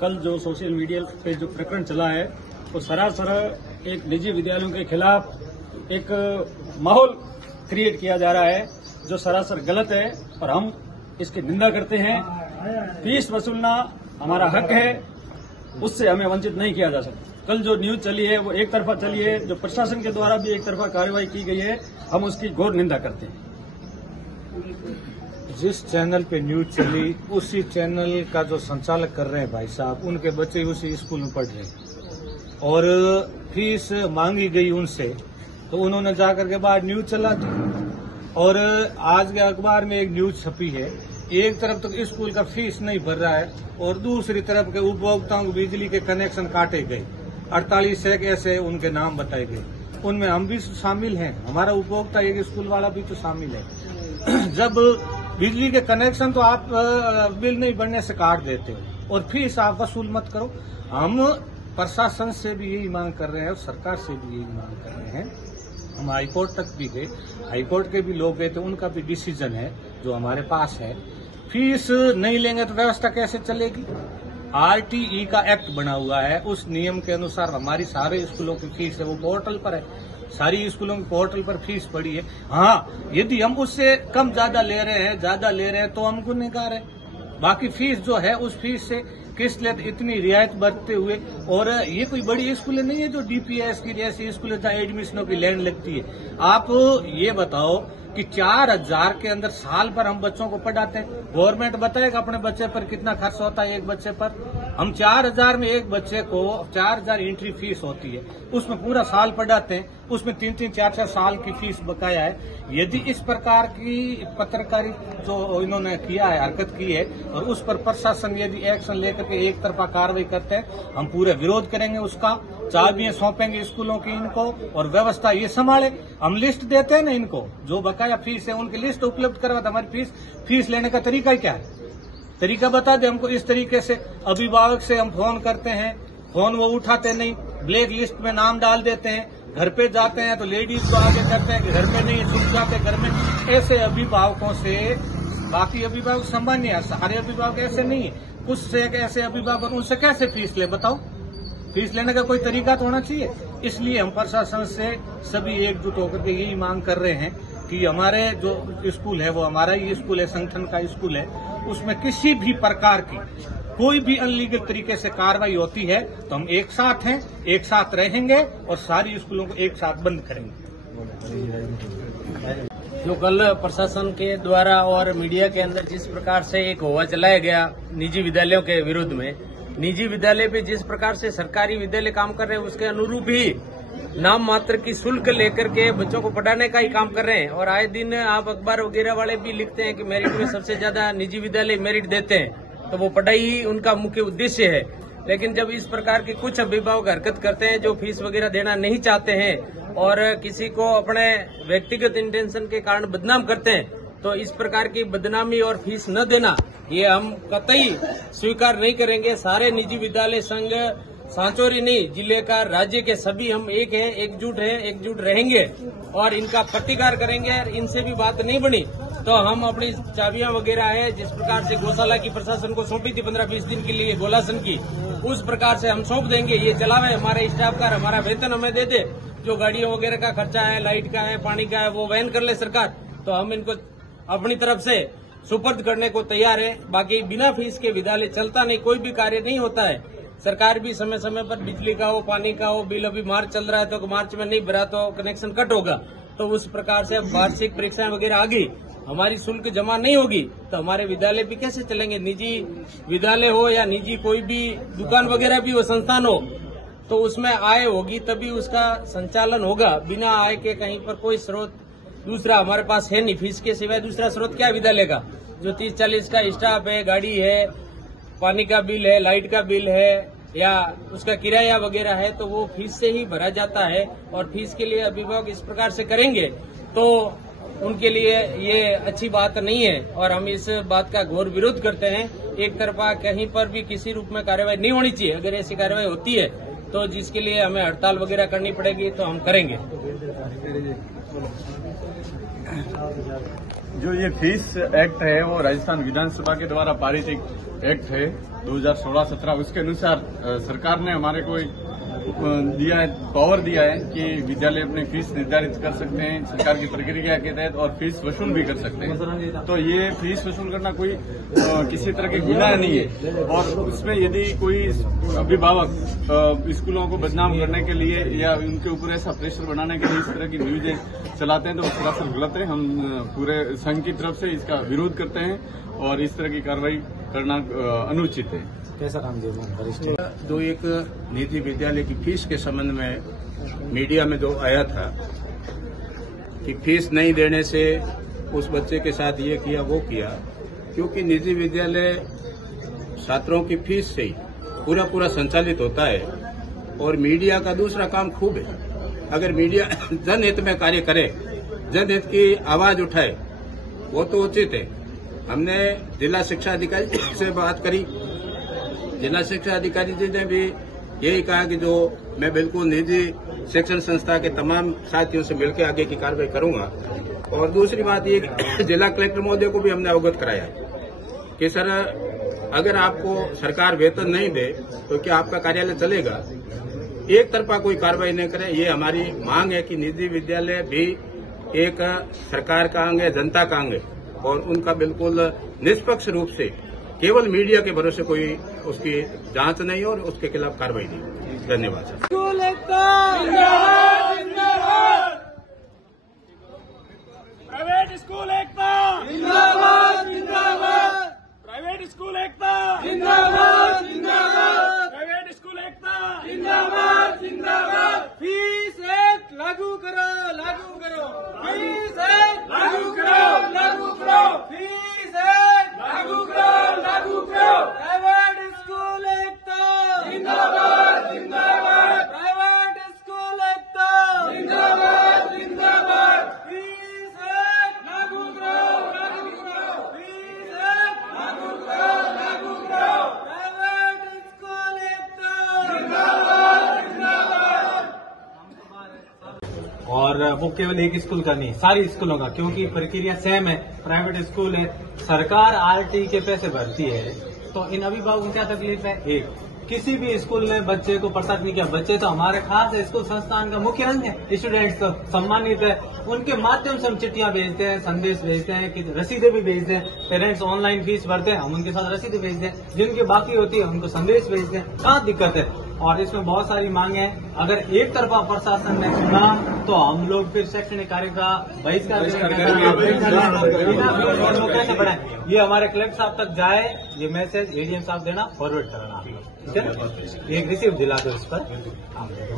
कल जो social media पे जो प्रकरण चला है वो सरासर एक निजी विद्यालयों के खिलाफ एक माहौल क्रिएट किया जा रहा है जो सरासर गलत है और हम इसकी निंदा करते हैं। फीस वसूलना हमारा हक है, उससे हमें वंचित नहीं किया जा सकता। कल जो न्यूज चली है वो एक तरफा चली है, जो प्रशासन के द्वारा भी एक तरफा कार्रवाई की गई है, हम उसकी घोर निंदा करते हैं। जिस चैनल पे न्यूज चली उसी चैनल का जो संचालक कर रहे हैं भाई साहब, उनके बच्चे उसी स्कूल में पढ़ रहे हैं और फीस मांगी गई उनसे, तो उन्होंने जाकर के बाद न्यूज चला दी। और आज के अखबार में एक न्यूज छपी है, एक तरफ तो स्कूल का फीस नहीं भर रहा है और दूसरी तरफ के उपभोक्ताओं को बिजली के कनेक्शन काटे गए। 48 एक ऐसे उनके नाम बताए गए, उनमें हम भी शामिल हैं, हमारा उपभोक्ता एक स्कूल वाला भी तो शामिल है। जब बिजली के कनेक्शन तो आप बिल नहीं भरने से काट देते हो और फीस आप वसूल मत करो। हम प्रशासन से भी यही मांग कर रहे हैं और सरकार से भी यही मांग कर रहे हैं। हम हाईकोर्ट तक भी गए, हाईकोर्ट के भी लोग गए थे, उनका भी डिसीजन है जो हमारे पास है। फीस नहीं लेंगे तो व्यवस्था कैसे चलेगी? RTE का एक्ट बना हुआ है, उस नियम के अनुसार हमारी सारे स्कूलों की फीस है, वो पोर्टल पर है, सारी स्कूलों की पोर्टल पर फीस पड़ी है। हाँ, यदि हम उससे कम ज्यादा ले रहे हैं तो हम गुनहगार हैं। बाकी फीस जो है उस फीस से किस लिए इतनी रियायत बरतते हुए, और ये कोई बड़ी स्कूलें नहीं है जो DPS की जैसी स्कूलें जहाँ एडमिशनों की लाइन लगती है। आप ये बताओ कि 4000 के अंदर साल पर हम बच्चों को पढ़ाते हैं। गवर्नमेंट बताएगा अपने बच्चे पर कितना खर्च होता है एक बच्चे पर। हम 4000 में एक बच्चे को 4000 एंट्री फीस होती है, उसमें पूरा साल पढ़ाते हैं, उसमें 3-3, 4-4 साल की फीस बकाया है। यदि इस प्रकार की पत्रकारी जो इन्होंने किया है, हरकत की है, और उस पर प्रशासन यदि एक्शन लेकर के एक तरफा कार्रवाई करते हैं, हम पूरे विरोध करेंगे उसका। चाबियां सौंपेंगे स्कूलों की इनको और व्यवस्था ये संभाले। हम लिस्ट देते हैं ना इनको, जो बकाया फीस है उनकी लिस्ट उपलब्ध करवाते। हमारी फीस लेने का तरीका क्या है? तरीका बता दे हमको। इस तरीके से अभिभावक से हम फोन करते हैं, फोन वो उठाते नहीं, ब्लैक लिस्ट में नाम डाल देते हैं। घर पे जाते हैं तो लेडीज को आगे करते हैं कि घर पे नहीं, छुप जाते घर में। ऐसे अभिभावकों से, बाकी अभिभावक सामान्य है, सारे अभिभावक ऐसे नहीं है, कुछ से ऐसे अभिभावक, उनसे कैसे फीस ले? बताओ, फीस लेने का कोई तरीका तो होना चाहिए। इसलिए हम प्रशासन से सभी एकजुट होकर के यही मांग कर रहे हैं कि हमारे जो स्कूल है वो हमारा ही स्कूल है, संगठन का स्कूल है, उसमें किसी भी प्रकार की कोई भी अनलीगल तरीके से कार्रवाई होती है तो हम एक साथ हैं, एक साथ रहेंगे और सारी स्कूलों को एक साथ बंद करेंगे। जो कल प्रशासन के द्वारा और मीडिया के अंदर जिस प्रकार से एक होवा चलाया गया निजी विद्यालयों के विरुद्ध में, निजी विद्यालय भी जिस प्रकार से सरकारी विद्यालय काम कर रहे हैं उसके अनुरूप ही नाम मात्र की शुल्क लेकर के बच्चों को पढ़ाने का ही काम कर रहे हैं। और आए दिन आप अखबार वगैरह वाले भी लिखते हैं कि मेरिट में सबसे ज्यादा निजी विद्यालय मेरिट देते हैं, तो वो पढ़ाई ही उनका मुख्य उद्देश्य है। लेकिन जब इस प्रकार के कुछ अभिभावक हरकत करते हैं जो फीस वगैरह देना नहीं चाहते हैं और किसी को अपने व्यक्तिगत इंटेंशन के कारण बदनाम करते हैं, तो इस प्रकार की बदनामी और फीस न देना ये हम कतई स्वीकार नहीं करेंगे। सारे निजी विद्यालय संघ सांचौरी नहीं, जिले का, राज्य के सभी हम एक हैं, एकजुट रहेंगे और इनका प्रतिकार करेंगे। इनसे भी बात नहीं बनी तो हम अपनी चाबियां वगैरह है, जिस प्रकार से गौशाला की प्रशासन को सौंपी थी 15-20 दिन के लिए गोलासन की, उस प्रकार से हम सौंप देंगे। ये चलावे, हमारे स्टाफ का हमारा वेतन हमें दे दे, जो गाड़ियों वगैरह का खर्चा है, लाइट का है, पानी का है, वो वहन कर ले सरकार, तो हम इनको अपनी तरफ से सुपर्द करने को तैयार है। बाकी बिना फीस के विद्यालय चलता नहीं, कोई भी कार्य नहीं होता है। सरकार भी समय समय पर बिजली का हो, पानी का हो, बिल अभी मार्च चल रहा है तो मार्च में नहीं भरा तो कनेक्शन कट होगा। तो उस प्रकार से वार्षिक परीक्षाएं वगैरह आ गई, हमारी शुल्क जमा नहीं होगी तो हमारे विद्यालय भी कैसे चलेंगे? निजी विद्यालय हो या निजी कोई भी दुकान वगैरह भी हो, संस्थान हो, तो उसमें आय होगी तभी उसका संचालन होगा। बिना आय के कहीं पर कोई स्रोत दूसरा हमारे पास है नहीं। फीस के सिवाय दूसरा स्रोत क्या है विद्यालय का? जो 30-40 का स्टाफ है, गाड़ी है, पानी का बिल है, लाइट का बिल है या उसका किराया वगैरह है, तो वो फीस से ही भरा जाता है। और फीस के लिए अभिभावक इस प्रकार से करेंगे तो उनके लिए ये अच्छी बात नहीं है और हम इस बात का घोर विरोध करते हैं। एक तरफा कहीं पर भी किसी रूप में कार्रवाई नहीं होनी चाहिए। अगर ऐसी कार्रवाई होती है तो जिसके लिए हमें हड़ताल वगैरह करनी पड़ेगी तो हम करेंगे। जो ये फीस एक्ट है वो राजस्थान विधानसभा के द्वारा पारित एक एक्ट है 2016-17। उसके अनुसार सरकार ने हमारे को दिया है, पावर दिया है कि विद्यालय अपनी फीस निर्धारित कर सकते हैं सरकार की प्रक्रिया के तहत और फीस वसूल भी कर सकते हैं। तो ये फीस वसूल करना कोई किसी तरह की गुनाह नहीं है। और उसमें यदि कोई अभिभावक स्कूलों को बदनाम करने के लिए या उनके ऊपर ऐसा प्रेशर बनाने के लिए इस तरह की न्यूज़ चलाते हैं तो वो सरासर गलत है। हम पूरे संघ की तरफ से इसका विरोध करते हैं और इस तरह की कार्रवाई करना अनुचित है। कैसा काम दिया जो एक निजी विद्यालय की फीस के संबंध में मीडिया में जो आया था कि फीस नहीं देने से उस बच्चे के साथ ये किया वो किया, क्योंकि निजी विद्यालय छात्रों की फीस से ही पूरा संचालित होता है और मीडिया का दूसरा काम खूब है। अगर मीडिया जनहित में कार्य करे, जनहित की आवाज उठाए, वो तो उचित है। हमने जिला शिक्षा अधिकारी से बात करी, जिला शिक्षा अधिकारी जी ने भी यही कहा कि जो मैं बिल्कुल निजी शिक्षण संस्था के तमाम साथियों से मिलकर आगे की कार्रवाई करूंगा। और दूसरी बात ये कि जिला कलेक्टर महोदय को भी हमने अवगत कराया कि सर, अगर आपको सरकार वेतन नहीं दे तो क्या आपका कार्यालय चलेगा? एक तरफा कोई कार्रवाई नहीं करे। ये हमारी मांग है कि निजी विद्यालय भी एक सरकार का अंग है, जनता का अंग है और उनका बिल्कुल निष्पक्ष रूप से केवल मीडिया के भरोसे कोई उसकी जांच नहीं और उसके खिलाफ कार्रवाई नहीं। धन्यवाद सर। प्राइवेट स्कूल एकता जिंदाबाद, जिंदाबाद। प्राइवेट स्कूल एकता जिंदाबाद, जिंदाबाद। प्राइवेट स्कूल एकता जिंदाबाद, जिंदाबाद। फीस एक्ट लागू करो, लागू करो। फीस एक्ट लागू करो, लागू करो। फीस एक्ट लागू करो, लागू करो। प्राइवेट स्कूल एकता जिंदाबाद, जिंदाबाद। प्राइवेट स्कूल एकता जिंदाबाद, जिंदाबाद। फीस एक्ट लागू करो, लागू करो। फीस एक्ट लागू करो, लागू करो। प्राइवेट स्कूल एकता जिंदाबाद, जिंदाबाद। और वो केवल एक स्कूल का नहीं, सारी स्कूलों का, क्योंकि प्रक्रिया सेम है। प्राइवेट स्कूल है, सरकार आरटी के पैसे भरती है, तो इन अभिभावकों को क्या तकलीफ है? एक, किसी भी स्कूल में बच्चे को प्रताड़ित नहीं किया। बच्चे तो हमारे खास है, स्कूल संस्थान का मुख्य अंग है, स्टूडेंट्स तो सम्मानित है। उनके माध्यम से हम चिट्ठियां भेजते हैं, संदेश भेजते हैं, कि रसीदें भी भेजते हैं। पेरेंट्स ऑनलाइन फीस भरते हैं, हम उनके साथ रसीदें भेजते हैं। जिनकी बाकी होती है उनको संदेश भेजते हैं। कहाँ दिक्कत है? और इसमें बहुत सारी मांगे हैं। अगर एक तरफा प्रशासन ने सुना तो हम लोग फिर शैक्षणिक कार्य का बहिष्कार कैसे बढ़ाएं? ये हमारे कलेक्टर साहब तक जाए, ये मैसेज एडीएम साहब देना, फॉरवर्ड करना, ठीक है? एक रिसीव दिला दो इस पर।